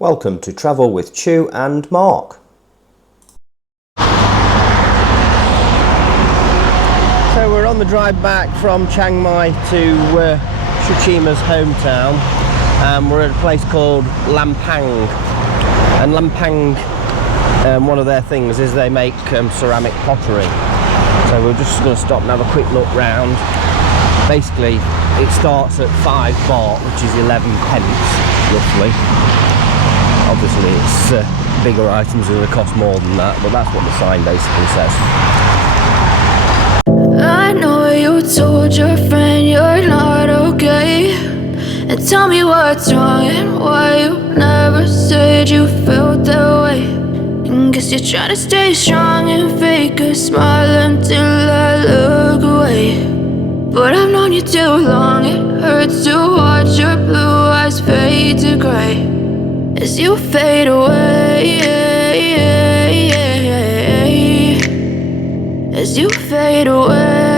Welcome to Travel with Chu and Mark. So we're on the drive back from Chiang Mai to Shuchima's hometown. We're at a place called Lampang. And Lampang, one of their things is they make ceramic pottery. So we're just going to stop and have a quick look round. Basically, it starts at 5 baht, which is 11 pence, roughly. Obviously, it's bigger items are going to cost more than that, but that's what the sign basically says. I know you told your friend you're not okay, and tell me what's wrong and why you never said you felt that way. And guess you're trying to stay strong and fake a smile until I look away. But I've known you too long, it hurts to watch your blue eyes fade to grey as you fade away, as you fade away.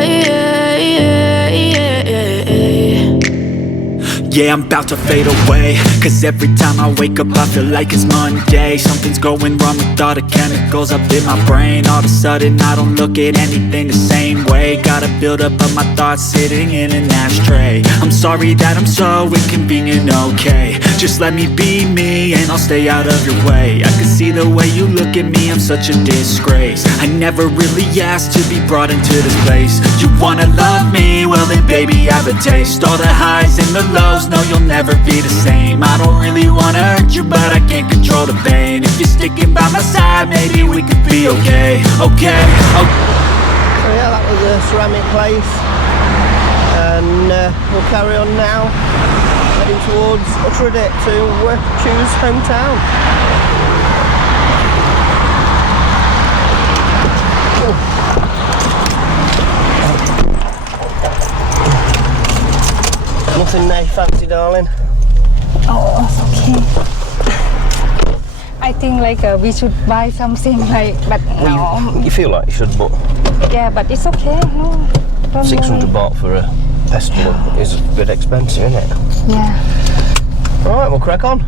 Yeah, I'm about to fade away, cause every time I wake up I feel like it's Monday. Something's going wrong with all the chemicals up in my brain. All of a sudden I don't look at anything the same way. Got a build-up of my thoughts sitting in an ashtray. I'm sorry that I'm so inconvenient, okay. Just let me be me and I'll stay out of your way. I can see the way you look at me, I'm such a disgrace. I never really asked to be brought into this place. You wanna love me? Well then baby I have a taste. All the highs and the lows, no you'll never be the same. I don't really wanna hurt you but I can't control the pain. If you're sticking by my side maybe we could be okay. So yeah, that was a ceramic place, and we'll carry on now, heading towards Pottery to Chu's hometown. Nothing there fancy, darling? Oh, it's okay. I think we should buy something but no. You feel like you should, but yeah, but it's okay. No, don't 600 baht for a pestle is a bit expensive, isn't it? Yeah. All right, we'll crack on.